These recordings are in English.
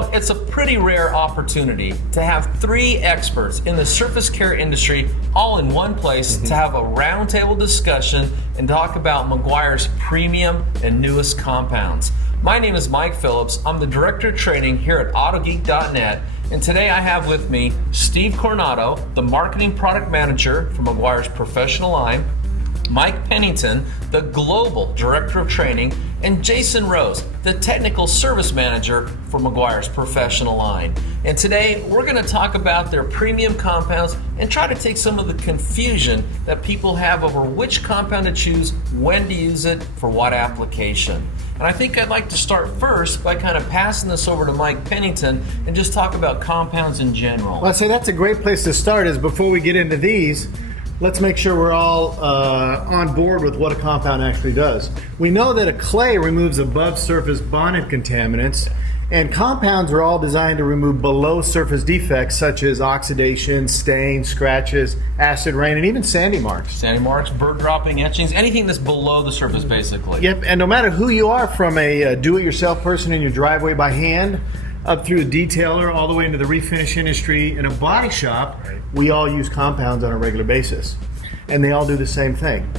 know, it's a pretty rare opportunity to have three experts in the surface care industry all in one place to have a roundtable discussion and talk about Meguiar's premium and newest compounds. My name is Mike Phillips. I'm the Director of Training here at Autogeek.net, and today I have with me Steve Coronado, the Marketing Product Manager for Meguiar's Professional Line, Mike Pennington, the Global Director of Training, and Jason Rose, the Technical Service Manager for Meguiar's Professional Line. And today we're going to talk about their premium compounds and try to take some of the confusion that people have over which compound to choose, when to use it, for what application. And I think I'd like to start first by kind of passing this over to Mike Pennington and just talk about compounds in general. Well, I'd say that's a great place to start, is before we get into these, let's make sure we're all on board with what a compound actually does. We know that a clay removes above surface bonded contaminants, and compounds are all designed to remove below surface defects such as oxidation, stains, scratches, acid rain, and even sandy marks. Sandy marks, bird dropping, etchings, anything that's below the surface basically. Yep, and no matter who you are, from a do-it-yourself person in your driveway by hand, up through a detailer, all the way into the refinish industry in a body shop, we all use compounds on a regular basis. And they all do the same thing.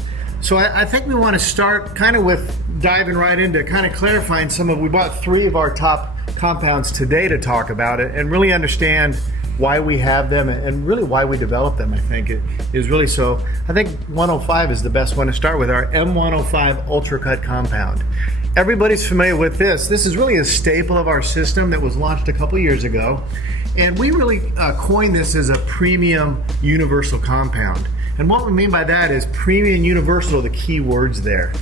So I think we want to start kind of with diving right into kind of clarifying we bought three of our top compounds today to talk about it and really understand why we have them and really why we developed them. I think it is really so. I think 105 is the best one to start with, our M105 Ultra Cut compound. Everybody's familiar with this. This is really a staple of our system that was launched a couple years ago. And we really coined this as a premium universal compound. And what we mean by that is premium universal, the key words there.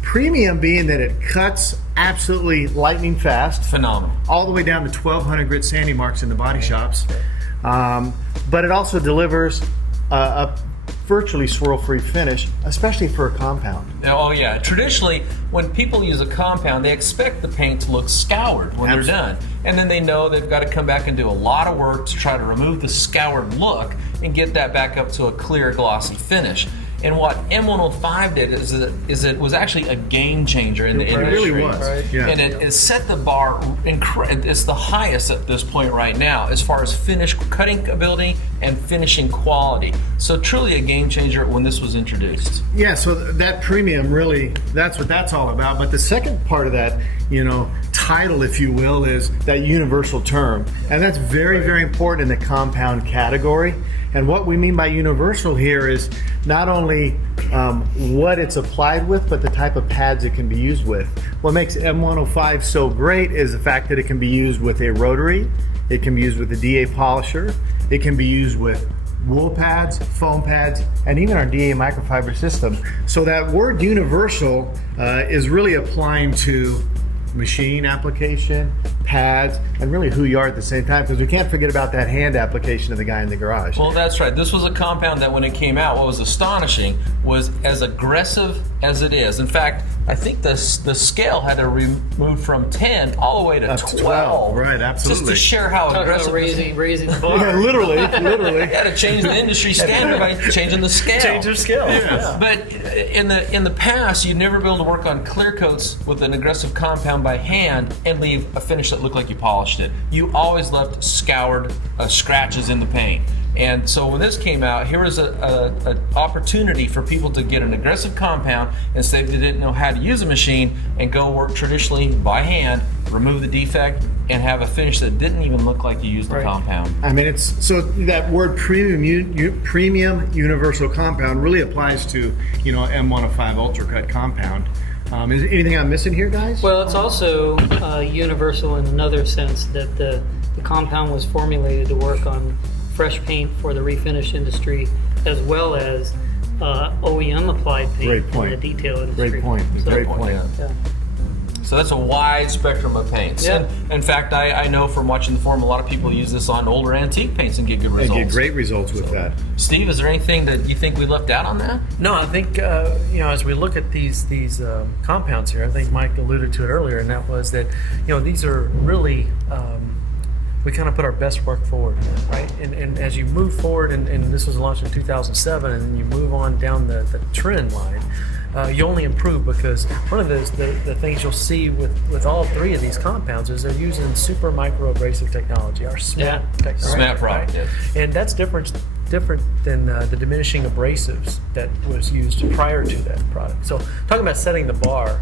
Premium being that it cuts absolutely lightning fast. Phenomenal. All the way down to 1,200 grit sandy marks in the body shops. But it also delivers a virtually swirl-free finish, especially for a compound. Oh yeah, traditionally when people use a compound, they expect the paint to look scoured when they're done. And then they know they've got to come back and do a lot of work to try to remove the scoured look and get that back up to a clear, glossy finish. And what M105 did is it was actually a game changer in the industry. It really was. Right. Yeah. And it set the bar, it's the highest at this point right now as far as finish cutting ability and finishing quality. So truly a game changer when this was introduced. Yeah, so that premium really, that's what that's all about. But the second part of that, title, if you will, is that universal term. And that's very, very important in the compound category. And what we mean by universal here is not only what it's applied with, but the type of pads it can be used with. What makes M105 so great is the fact that it can be used with a rotary, it can be used with a DA polisher, it can be used with wool pads, foam pads, and even our DA microfiber system. So that word universal is really applying to machine application, pads, and really who you are at the same time, because we can't forget about that hand application of the guy in the garage. Well, that's right. This was a compound that when it came out, what was astonishing was as aggressive as it is. In fact, I think the scale had to remove from 10 all the way to 12. Right, absolutely. Just to share how aggressive raising the bar. Yeah, literally. You got to change the industry standard by changing the scale. Change your scale. Yeah. But in the past, you'd never be able to work on clear coats with an aggressive compound by hand and leave a finish that looked like you polished it. You always left scoured scratches in the paint. And so when this came out, here was an opportunity for people to get an aggressive compound and say they didn't know how to use a machine and go work traditionally by hand, remove the defect, and have a finish that didn't even look like you used the compound. I mean, so that word premium universal compound really applies to M105 Ultra Cut compound. Is there anything I'm missing here, guys? Well, it's also universal in another sense that the compound was formulated to work on fresh paint for the refinish industry as well as OEM applied paint in the detail industry. Great point. Great point. Yeah. So that's a wide spectrum of paints. Yeah. And in fact, I know from watching the forum, a lot of people use this on older antique paints and get good results. They get great results with that. Steve, is there anything that you think we left out on that? No, I think as we look at these compounds here, I think Mike alluded to it earlier, and that was that these are really we kind of put our best work forward, right? And as you move forward, and this was launched in 2007, and then you move on down the trend line. you only improve, because one of the things you'll see with all three of these compounds is they're using super micro abrasive technology, our SMAT technology. SMAT product, right? yeah. And that's different than the diminishing abrasives that was used prior to that product. So talking about setting the bar,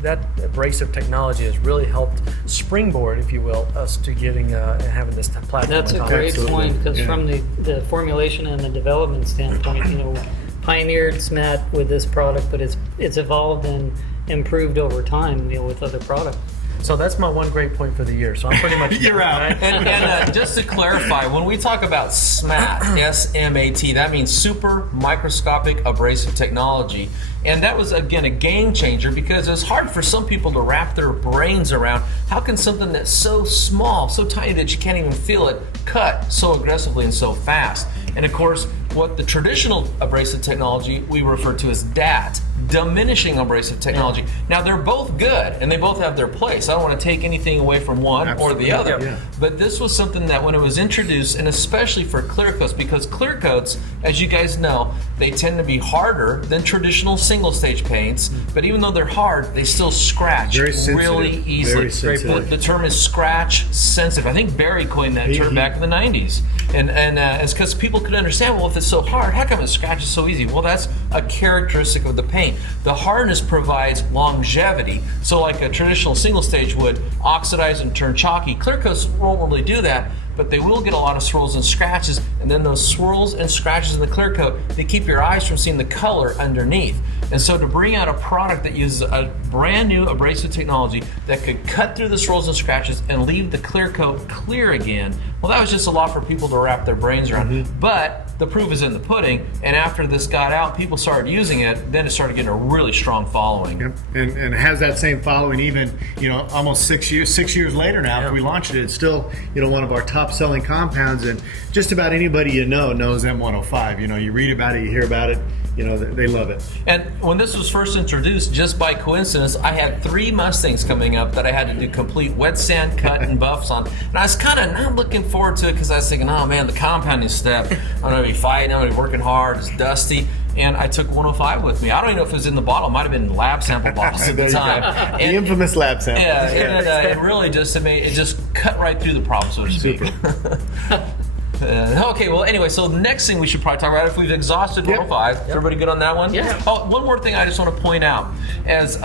that abrasive technology has really helped springboard, if you will, us to getting and having this platform. That's a great point, because from the formulation and the development standpoint, pioneered SMAT with this product, but it's evolved and improved over time, with other products. So that's my one great point for the year. So I'm pretty much You're out. right? And just to clarify, when we talk about SMAT, S-M-A-T, that means Super Microscopic Abrasive Technology. And that was, again, a game changer, because it's hard for some people to wrap their brains around how can something that's so small, so tiny that you can't even feel it, cut so aggressively and so fast. And of course, what the traditional abrasive technology we refer to as DAT, diminishing abrasive technology. Now, they're both good, and they both have their place. I don't want to take anything away from one or the other. Yeah. But this was something that when it was introduced, and especially for clear coats, because clear coats, as you guys know, they tend to be harder than traditional single stage paints, but even though they're hard, they still scratch Very sensitive. really easily. Very sensitive. The term is scratch sensitive. I think Barry coined that term back in the 90s. And it's because people could understand, well, if it's so hard, how come it scratches so easy? Well, that's a characteristic of the paint. The hardness provides longevity. So like a traditional single stage would oxidize and turn chalky. Clear coats won't really do that, but they will get a lot of swirls and scratches, and then those swirls and scratches in the clear coat, they keep your eyes from seeing the color underneath. And so to bring out a product that uses a brand new abrasive technology that could cut through the swirls and scratches and leave the clear coat clear again, well, that was just a lot for people to wrap their brains around. But the proof is in the pudding, and after this got out, people started using it, then it started getting a really strong following. Yep. And has that same following even, almost 6 years later now after we launched it. It's still, one of our top selling compounds, and just about anybody knows M105. You read about it, you hear about it, they love it. And when this was first introduced, just by coincidence, I had 3 Mustangs coming up that I had to do complete wet sand cut and buffs on. And I was kind of not looking forward to it, because I was thinking, oh man, the compounding step, I'm going to be fighting, I'm going to be working hard, it's dusty. And I took 105 with me. I don't even know if it was in the bottle. It might have been lab sample bottles at the time. The infamous lab sample. Yeah, it really just, it just cut right through the problem, so to speak. Okay, well, anyway, so the next thing we should probably talk about, if we've exhausted 105, everybody good on that one? Yeah. Oh, one more thing I just want to point out. As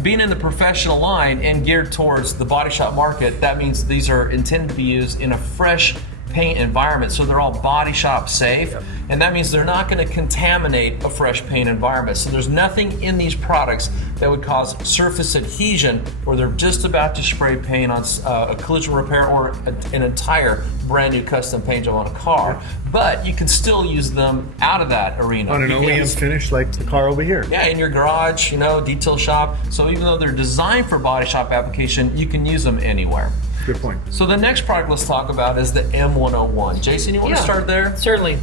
being in the professional line and geared towards the body shop market, that means these are intended to be used in a fresh paint environment, so they're all body shop safe, and that means they're not going to contaminate a fresh paint environment. So there's nothing in these products that would cause surface adhesion where they're just about to spray paint on a collision repair or an entire brand new custom paint job on a car. But you can still use them out of that arena. On an OEM finish like the car over here. Yeah, in your garage, detail shop. So even though they're designed for body shop application, you can use them anywhere. Good point. So the next product let's talk about is the M101. Jason, you want to start there? Certainly.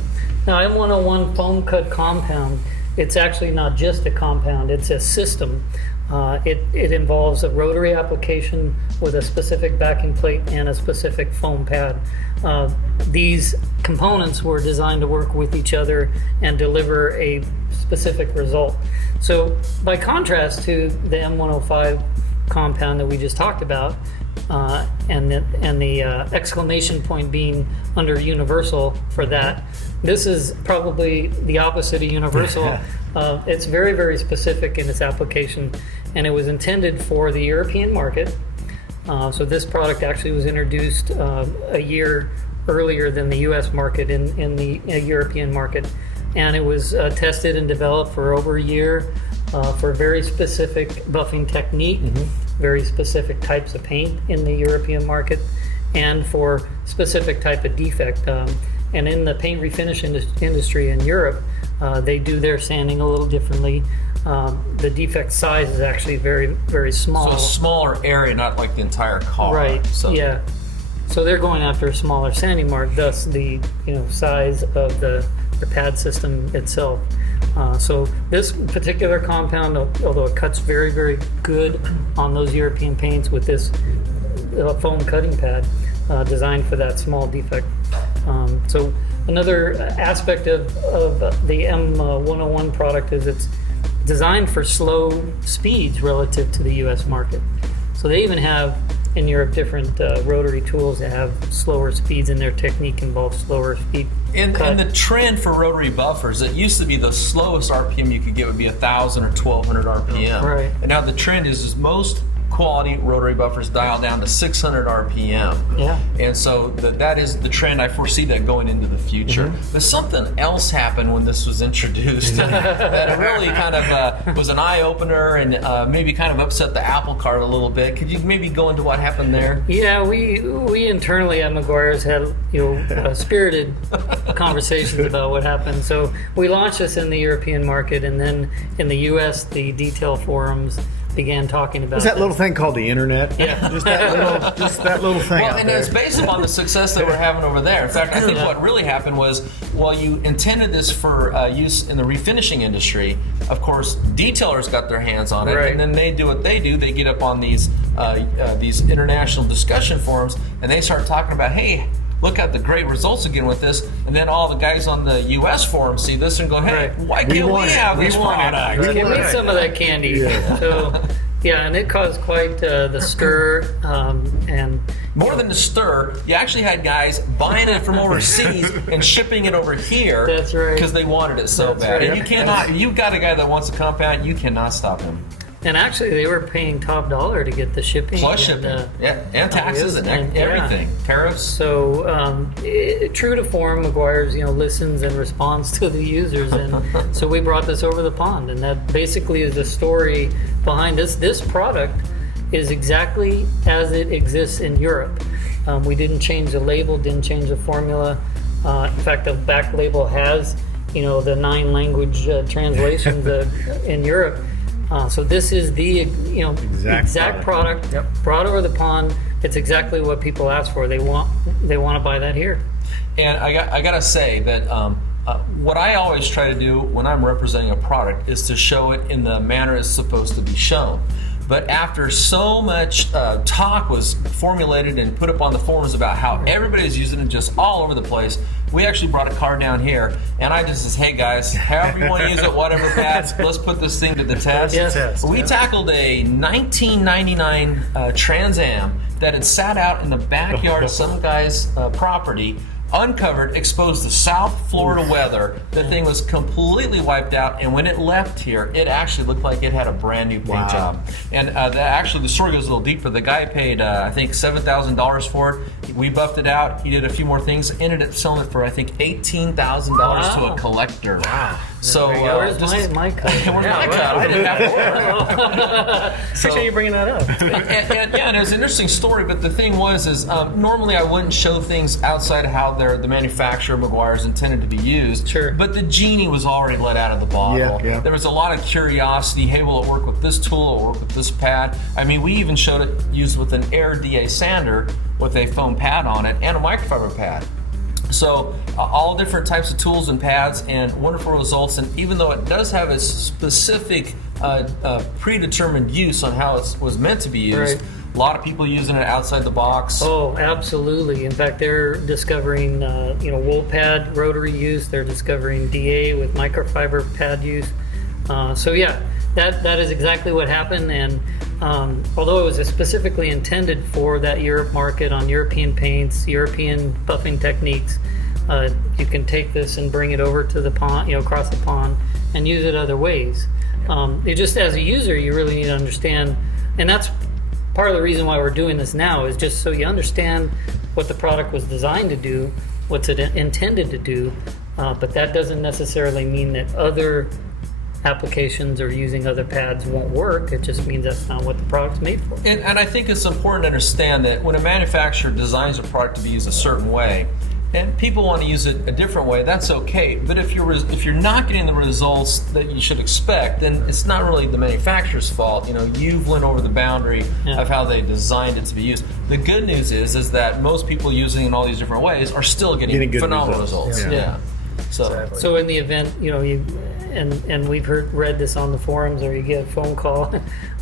Now, M101 foam cut compound, it's actually not just a compound, it's a system. It involves a rotary application with a specific backing plate and a specific foam pad. These components were designed to work with each other and deliver a specific result. So by contrast to the M105 compound that we just talked about, and the exclamation point being under universal for that, this is probably the opposite of universal. It's very, very specific in its application, and it was intended for the European market. So this product actually was introduced a year earlier than the U.S. market in the European market, and it was tested and developed for over a year for very specific buffing technique, very specific types of paint in the European market, and for specific type of defect. And in the paint refinish industry in Europe, they do their sanding a little differently. The defect size is actually very, very small. So a smaller area, not like the entire car. Right. So. Yeah. So they're going after a smaller sanding mark, thus the size of the pad system itself. So this particular compound, although it cuts very, very good on those European paints with this foam cutting pad designed for that small defect. So another aspect of the M101 product is it's designed for slow speeds relative to the U.S. market. So they even have in Europe different rotary tools that have slower speeds, and their technique involves slower speed. And the trend for rotary buffers, it used to be the slowest RPM you could get would be 1,000 or 1,200 RPM. Right. And now the trend is most quality rotary buffers dial down to 600 RPM. Yeah. And so that is the trend. I foresee that going into the future. But something else happened when this was introduced that it really kind of was an eye-opener and maybe kind of upset the apple cart a little bit. Could you maybe go into what happened there? Yeah, we internally at Meguiar's had spirited conversations about what happened. So we launched this in the European market, and then in the U.S. the detail forums began talking about that little thing called the internet. Yeah. just that little thing. Well, out and there. it's based upon the success that we're having over there. In fact, I think what really happened was, while you intended this for use in the refinishing industry, of course, detailers got their hands on it, Right. and then they do what they do. They get up on these international discussion forums, and they start talking about, hey, look at the great results again with this. And then all the guys on the U.S. forum see this and go, hey, Right. why can't we have this product? Give me some of that candy. Yeah. So, yeah, and it caused quite the stir, and More than the stir, you actually had guys buying it from overseas and shipping it over here. That's right. Because they wanted it so That's bad. right. And you cannot, you've got a guy that wants a compound, you cannot stop him. and actually they were paying top dollar to get the shipping. Plus and, shipping. And taxes and yeah. everything. Tariffs. So, true to form, Meguiar's listens and responds to the users, and so we brought this over the pond, and that basically is the story behind this. This product is exactly as it exists in Europe. We didn't change the label, didn't change the formula. In fact, the back label has the 9 language translations in Europe. So this is the exact product brought over the pond. It's exactly what people ask for. They want to buy that here. And I gotta say that what I always try to do when I'm representing a product is to show it in the manner it's supposed to be shown. But after so much talk was formulated and put up on the forums about how everybody's using it just all over the place, we actually brought a car down here, and I just says, hey guys, however you want to use it, whatever pads, let's put this thing to the test. Yes. We tackled a 1999 Trans Am that had sat out in the backyard of some guy's property, uncovered, exposed to South Florida weather. The thing was completely wiped out, and when it left here, it actually looked like it had a brand new paint job. And actually, the story goes a little deeper. The guy paid, I think, $7,000 for it. We buffed it out. He did a few more things. Ended up selling it for, I think, $18,000 to a collector. Wow. So Where's my cut? Where's my cut? I didn't have to work. Appreciate you bringing that up. and it was an interesting story, but the thing was normally I wouldn't show things outside of how the manufacturer, Meguiar's, intended to be used. Sure. But the genie was already let out of the bottle. Yeah. There was a lot of curiosity. Hey, will it work with this tool? Will it work with this pad? I mean, we even showed it used with an Air DA sander with a foam pad on it and a microfiber pad. So all different types of tools and pads, and wonderful results. And even though it does have a specific predetermined use on how it was meant to be used, Right. a lot of people using it outside the box. Oh, absolutely. In fact, they're discovering, wool pad rotary use. They're discovering DA with microfiber pad use. So yeah, that is exactly what happened. And although it was specifically intended for that Europe market on European paints, European buffing techniques, you can take this and bring it over to the pond, across the pond, and use it other ways. It just, as a user, you really need to understand, and that's part of the reason why we're doing this now, is just so you understand what the product was designed to do, what's it intended to do, but that doesn't necessarily mean that other applications or using other pads won't work. It just means that's not what the product's made for. And I think it's important to understand that when a manufacturer designs a product to be used a certain way, and people want to use it a different way, that's okay. But if you're not getting the results that you should expect, then it's not really the manufacturer's fault. You've went over the boundary of how they designed it to be used. The good news is that most people using it in all these different ways are still getting good phenomenal results. Yeah. So in the event, and we've read this on the forums, or you get a phone call.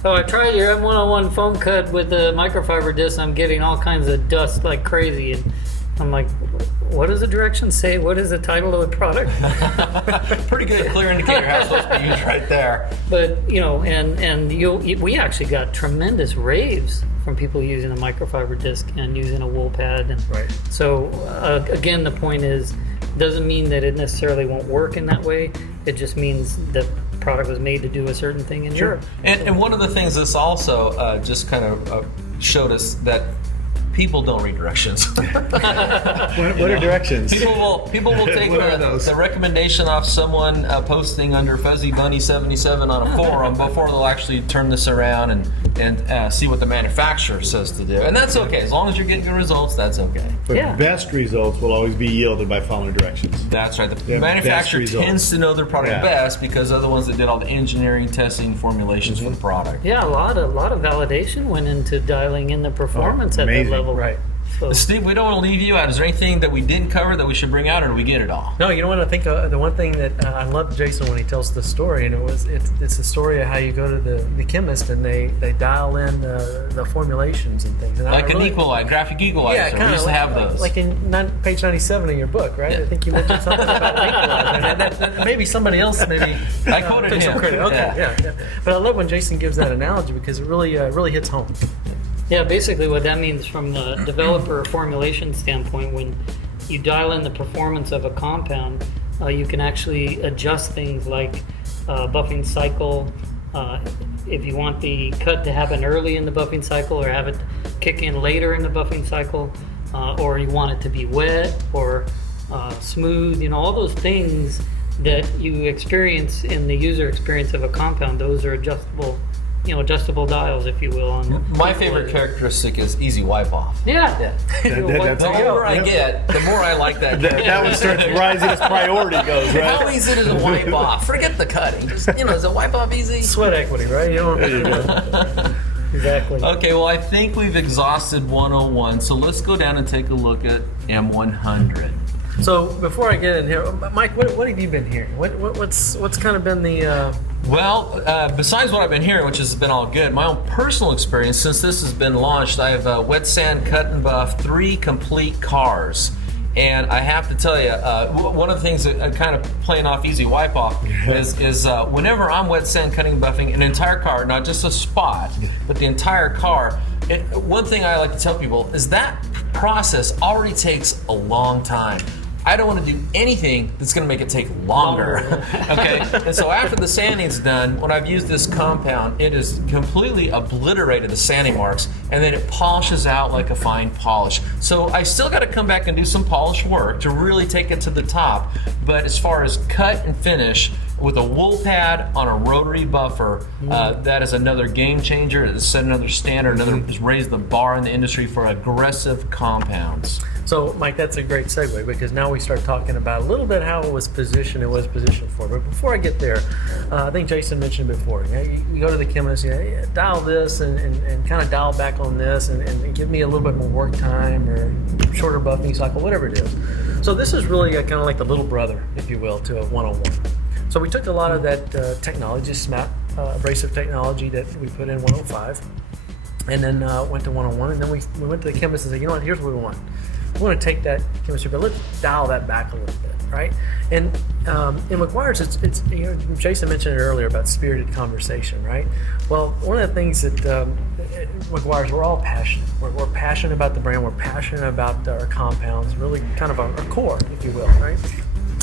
Oh, I tried your M101 foam cut with the microfiber disc. I'm getting all kinds of dust like crazy. And I'm like, what does the directions say? What is the title of the product? Pretty good clear indicator how it's supposed to be used right there. But we actually got tremendous raves from people using a microfiber disc and using a wool pad. And Right. so again, the point is, doesn't mean that it necessarily won't work in that way. It just means the product was made to do a certain thing in Europe. And one of the things this also just kind of showed us that people don't read directions. What are directions? People will take What are those? the recommendation off someone posting under Fuzzy Bunny 77 on a forum before they'll actually turn this around and see what the manufacturer says to do. And that's okay. As long as you're getting good results, that's okay. But Yeah. best results will always be yielded by following directions. That's right. The Yeah, manufacturer best results. tends to know their product Yeah. best because they're the ones that did all the engineering, testing, formulations for the product. Yeah, a lot of validation went into dialing in the performance at that amazing. level. Right. So, Steve, we don't want to leave you out. Is there anything that we didn't cover that we should bring out, or do we get it all? No, you know what? I think the one thing that I love Jason when he tells the story, and it's the story of how you go to the chemist and they dial in the formulations and things. And Like an equalizer, graphic equalizer. Yeah, we kind used of to have those. like in page 97 of your book, right? Yeah. I think you mentioned something about an equalizer. And that maybe somebody else I quoted took some him. credit. Okay, Yeah. yeah. But I love when Jason gives that analogy because it really hits home. yeah, basically what that means from the developer formulation standpoint, when you dial in the performance of a compound, you can actually adjust things like buffing cycle. If you want the cut to happen early in the buffing cycle or have it kick in later in the buffing cycle, or you want it to be wet or smooth, all those things that you experience in the user experience of a compound, those are adjustable dials, if you will. On My favorite characteristic is easy wipe off. Yeah. that's The older I get, the more I like that. That one starts rising as priority goes, How right? easy is a wipe off? Forget the cutting. Just, is a wipe off easy? Sweat equity, right? There you go. Exactly. Okay, well, I think we've exhausted 101, so let's go down and take a look at M100. So before I get in here, Mike, what have you been hearing? What's kind of been the Well, besides what I've been hearing, which has been all good, my own personal experience since this has been launched, I have wet sand, cut and buff 3 complete cars. And I have to tell you, one of the things that kind of playing off easy wipe off is whenever I'm wet sand, cutting and buffing an entire car, not just a spot, but the entire car, one thing I like to tell people is that process already takes a long time. I don't want to do anything that's going to make it take longer. Okay? And so after the sanding's done, when I've used this compound, it has completely obliterated the sanding marks, and then it polishes out like a fine polish. So I still got to come back and do some polish work to really take it to the top. But as far as cut and finish, with a wool pad on a rotary buffer, that is another game changer. It's set another standard, has raised the bar in the industry for aggressive compounds. So, Mike, that's a great segue because now we start talking about a little bit how it was positioned for. But before I get there, I think Jason mentioned before, you go to the chemist, dial this and kind of dial back on this and give me a little bit more work time or shorter buffing cycle, whatever it is. So this is really kind of like the little brother, if you will, to a 101. So we took a lot of that technology, SMAT abrasive technology that we put in 105, and then went to 101, and then we went to the chemist and said, here's what we want. We want to take that chemistry, but let's dial that back a little bit, right? And in Meguiar's, it's Jason mentioned it earlier about spirited conversation, right? Well, one of the things that Meguiar's, we're all passionate. We're passionate about the brand. We're passionate about our compounds, really kind of our core, if you will, right?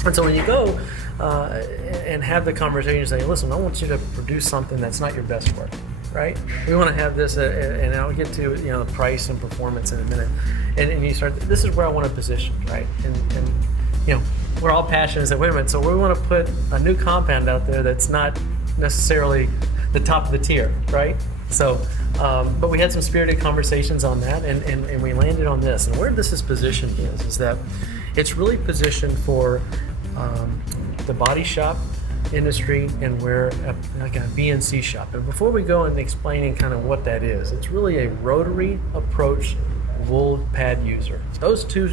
And so when you go and have the conversation and say, listen, I want you to produce something that's not your best work, right? We want to have this, and I'll get to the price and performance in a minute. And you start, this is where I want to position, right? And we're all passionate and say, wait a minute, so we want to put a new compound out there that's not necessarily the top of the tier, right? So, but we had some spirited conversations on that, and we landed on this. And where this is positioned is that it's really positioned for the body shop industry and where like a BNC shop. And before we go into explaining kind of what that is, it's really a rotary approach wool pad user. Those two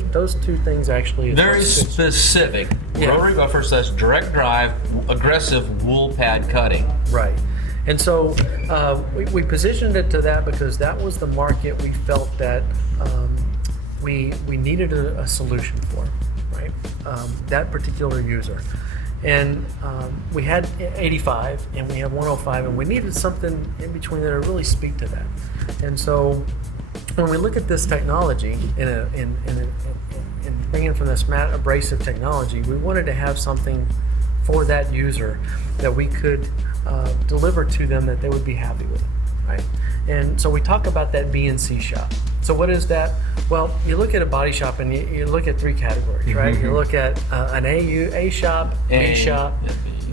things actually Very specific. Yeah. Rotary buffer says direct drive, aggressive wool pad cutting. Right. And so we positioned it to that because that was the market we felt that we needed a solution for, right? That particular user. And we had 85 and we have 105, and we needed something in between there to really speak to that. And so when we look at this technology in bringing from the SMAT abrasive technology, we wanted to have something for that user that we could deliver to them that they would be happy with, right? And so we talk about that B&C shop. So what is that? Well, you look at a body shop and you look at three categories, right? You look at an A shop, B shop,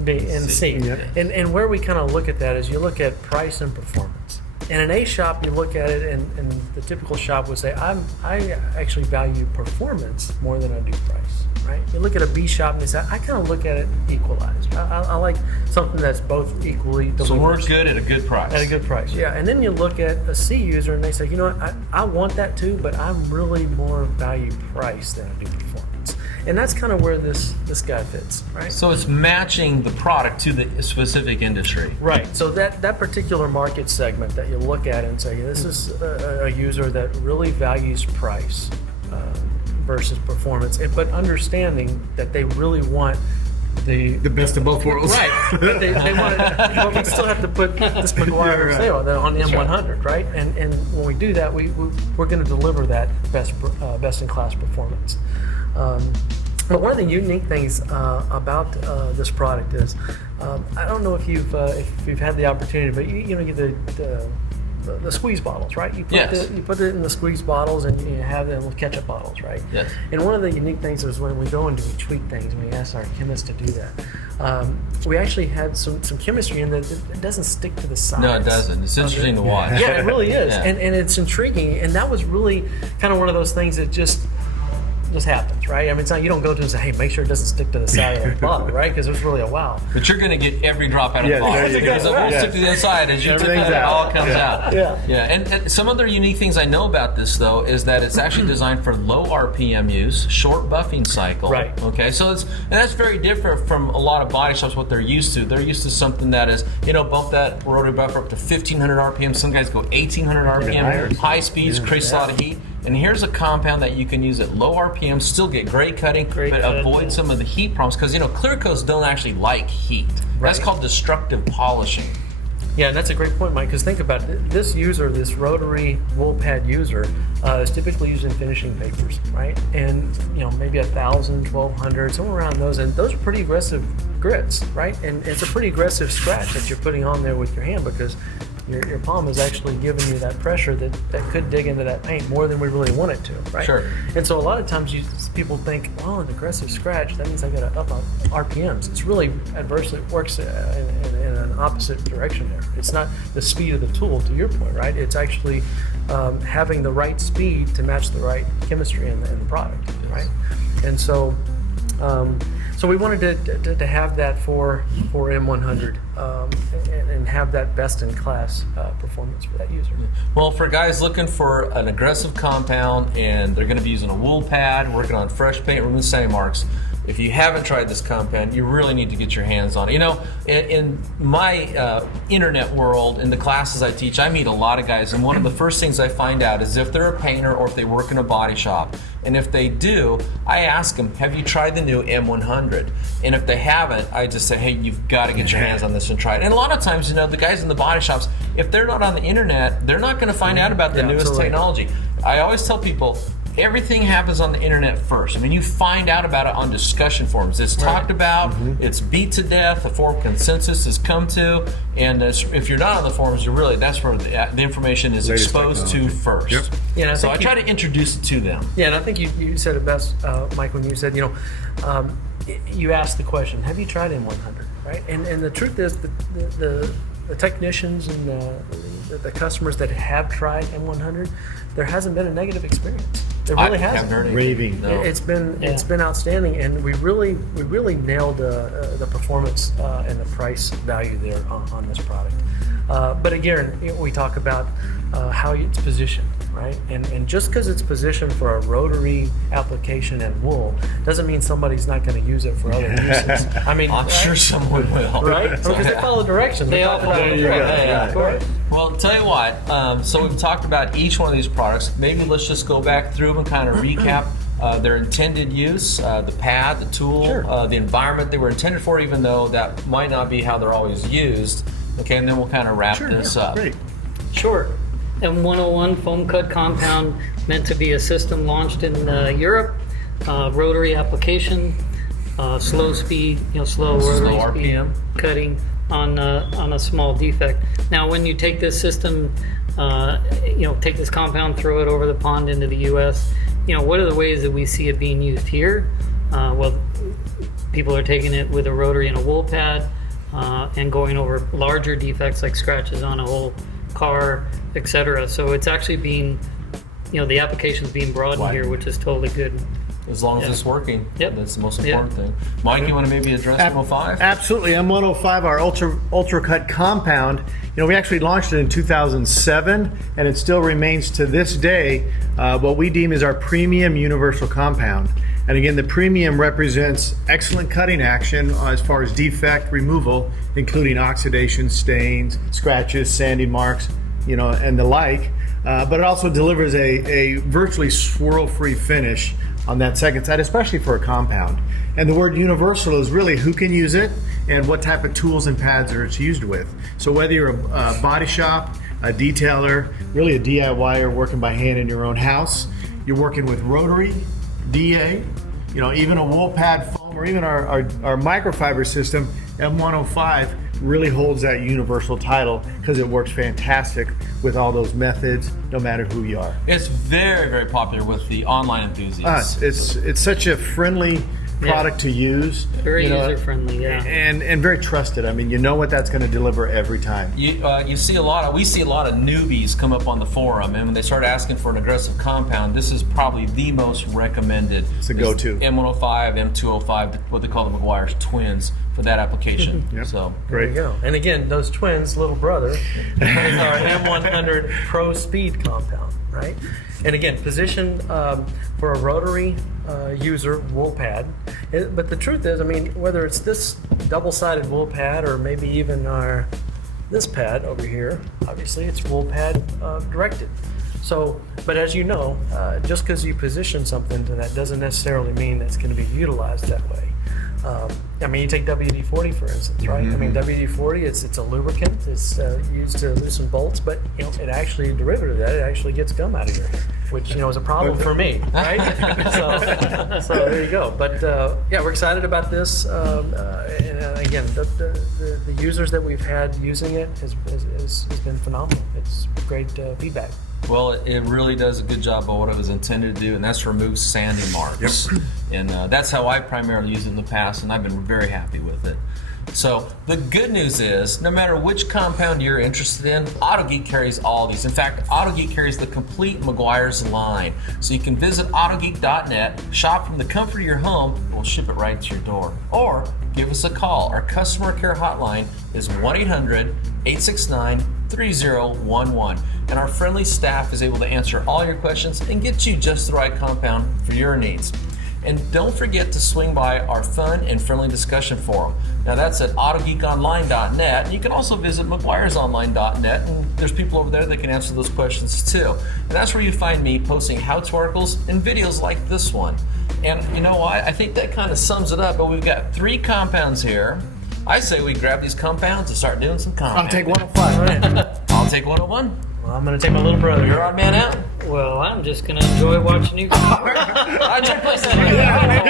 B and C. And where we kind of look at that is you look at price and performance. In an A shop, you look at it, and the typical shop would say, I actually value performance more than I do price, right? You look at a B shop and they say, I kind of look at it equalized. I like something that's both equally delivered. So we're good at a good price. At a good price, yeah. And then you look at a C user and they say, you know what, I want that too, but I'm really more value price than I do performance. And that's kind of where this guy fits, right? So it's matching the product to the specific industry. Right. So that particular market segment that you look at and say, this is a user that really values price versus performance, but understanding that they really want the best of both worlds. Right. But they want it, but we still have to put this Meguiar sale on the M100, right? And when we do that, we're going to deliver that best in class performance. But one of the unique things about this product is, I don't know if you've had the opportunity, but you know the squeeze bottles, right? You put it in the squeeze bottles, and you have them with ketchup bottles, right? Yes. And one of the unique things is when we go and we tweak things, and we ask our chemists to do that. We actually had some chemistry in that it doesn't stick to the sides. No, it doesn't. It's interesting to watch. Yeah, it really is, Yeah. and it's intriguing. And that was really kind of one of those things that just happens, right? I mean, it's not, you don't go to and say, hey, make sure it doesn't stick to the side of the bottle, right? Because there's really a wow. But you're going to get every drop out of the bottle. there you Because go. if you stick to the other side, as you tip Everything's it, it all out. comes out. Yeah. Yeah. And some other unique things I know about this, though, is that it's actually designed for low RPM use, short buffing cycle. Right. Okay. So and that's very different from a lot of body shops, what they're used to. They're used to something that is, bump that rotary buffer up to 1,500 RPM. Some guys go 1,800 RPM, high speeds, creates a lot of heat. And here's a compound that you can use at low RPM, still get great cutting, but avoid some of the heat problems. Because, clear coats don't actually like heat. Right. That's called destructive polishing. Yeah, and that's a great point, Mike, because think about it. This user, this rotary wool pad user, is typically using finishing papers, right? And, maybe 1,000, 1,200, somewhere around those. And those are pretty aggressive grits, right? And it's a pretty aggressive scratch that you're putting on there with your hand, because your palm is actually giving you that pressure that could dig into that paint more than we really want it to, right? Sure. And so a lot of times people think, well, an aggressive scratch, that means I got to up on RPMs. It's really adversely, it works in an opposite direction there. It's not the speed of the tool, to your point, right? It's actually having the right speed to match the right chemistry in the product, right? And so so we wanted to have that for M100 and have that best-in-class performance for that user. Well, for guys looking for an aggressive compound and they're going to be using a wool pad, working on fresh paint, removing stain marks, if you haven't tried this compound, you really need to get your hands on it. In my internet world, in the classes I teach, I meet a lot of guys, and one of the first things I find out is if they're a painter or if they work in a body shop. And if they do, I ask them, have you tried the new M100? And if they haven't, I just say, hey, you've got to get your hands on this and try it. And a lot of times, the guys in the body shops, if they're not on the internet, they're not going to find out about the newest technology. I always tell people, everything happens on the internet first. I mean, you find out about it on discussion forums. It's talked about, it's beat to death, a forum consensus has come to, and if you're not on the forums, that's where the information is exposed to first. Yep. Yeah, so I try to introduce it to them. Yeah, and I think you said it best, Mike, when you said, you asked the question, have you tried M100, right? And the truth is, the technicians and the customers that have tried M100, there hasn't been a negative experience. There really hasn't. Heard Raving. No. It's been outstanding, and we really nailed the performance and the price value there on this product. But again, we talk about how it's positioned, right? And just because it's positioned for a rotary application and wool doesn't mean somebody's not going to use it for other uses. I mean, I'm sure someone will. right? Because they follow directions. They all follow directions. Well, tell you what. So we've talked about each one of these products. Maybe let's just go back through them and kind of recap their intended use, the pad, the tool, the environment they were intended for, even though that might not be how they're always used. Okay, and then we'll kind of wrap this up. Great. Sure. M101 foam cut compound, meant to be a system launched in Europe. Rotary application, slow speed, slow rotary RPM speed cutting on a small defect. Now, when you take this system, take this compound, throw it over the pond into the U.S. What are the ways that we see it being used here? Well, people are taking it with a rotary and a wool pad and going over larger defects like scratches on a whole car, etc. So it's actually being, the application's being broadened here, which is totally good. As long as it's working. Yep. That's the most important thing. Mike, you want to maybe address M105? Absolutely. M105, our ultra cut compound, we actually launched it in 2007, and it still remains to this day what we deem is our premium universal compound. And again, the premium represents excellent cutting action as far as defect removal, including oxidation, stains, scratches, sanding marks, and the like. But it also delivers a virtually swirl-free finish on that second side, especially for a compound. And the word universal is really who can use it and what type of tools and pads are it's used with. So whether you're a body shop, a detailer, really a DIYer working by hand in your own house, you're working with rotary, DA, even a wool pad foam, or even our microfiber system, M105, really holds that universal title because it works fantastic with all those methods, no matter who you are. It's very, very popular with the online enthusiasts. It's such a friendly product to use. Very user friendly, and very trusted. I mean, you know what that's going to deliver every time. We see a lot of newbies come up on the forum, and when they start asking for an aggressive compound, this is probably the most recommended. It's a go-to. M105, M205, what they call the Meguiar's twins for that application. Yep. So great. There you go. And again, those twins, little brother, is our M100 Pro Speed compound, right? And again, positioned for a rotary user wool pad. But the truth is, whether it's this double-sided wool pad or maybe even this pad over here, obviously it's wool pad directed. So, but as you know, just because you position something to that doesn't necessarily mean it's going to be utilized that way. You take WD-40 for instance, right? WD-40, it's a lubricant. It's used to loosen bolts, but it actually, derivative of that, it actually gets gum out of your hair, which is a problem for me, right? so there you go. But we're excited about this. And again, the users that we've had using it has been phenomenal. It's great feedback. Well, it really does a good job of what it was intended to do, and that's remove sanding marks. Yep. And that's how I primarily used it in the past, and I've been very happy with it. So the good news is, no matter which compound you're interested in, Autogeek carries all these. In fact, Autogeek carries the complete Meguiar's line. So you can visit autogeek.net, shop from the comfort of your home, and we'll ship it right to your door. Or give us a call. Our customer care hotline is 1-800-869-3011. And our friendly staff is able to answer all your questions and get you just the right compound for your needs. And don't forget to swing by our fun and friendly discussion forum. Now that's at autogeekonline.net, and you can also visit meguiarsonline.net, and there's people over there that can answer those questions too. And that's where you find me posting how-to articles and videos like this one. And you know what? I think that kind of sums it up, but we've got 3 compounds here. I say we grab these compounds and start doing some compounding. I'll take 105. I'll take 101. Well, I'm going to take my little brother. You're our man out. Well, I'm just going to enjoy watching you. I took place in You gotta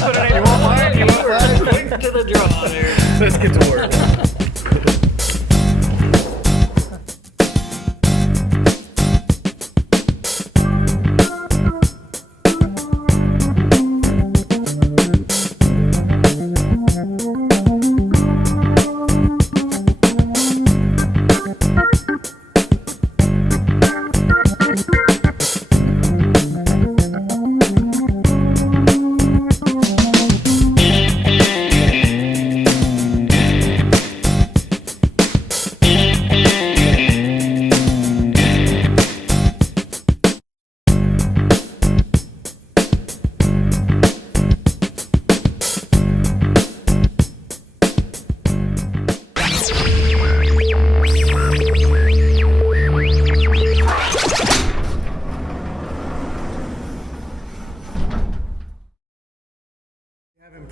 put it in. You want mine? You want mine? Quick to the draw there. Let's get to work.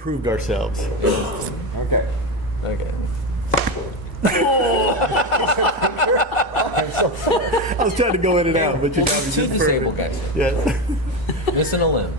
improved ourselves. Okay. Okay. I'm so sorry. I was trying to go in and out, but you got me Two just disabled perfect. guys. Yeah. Missing a limb.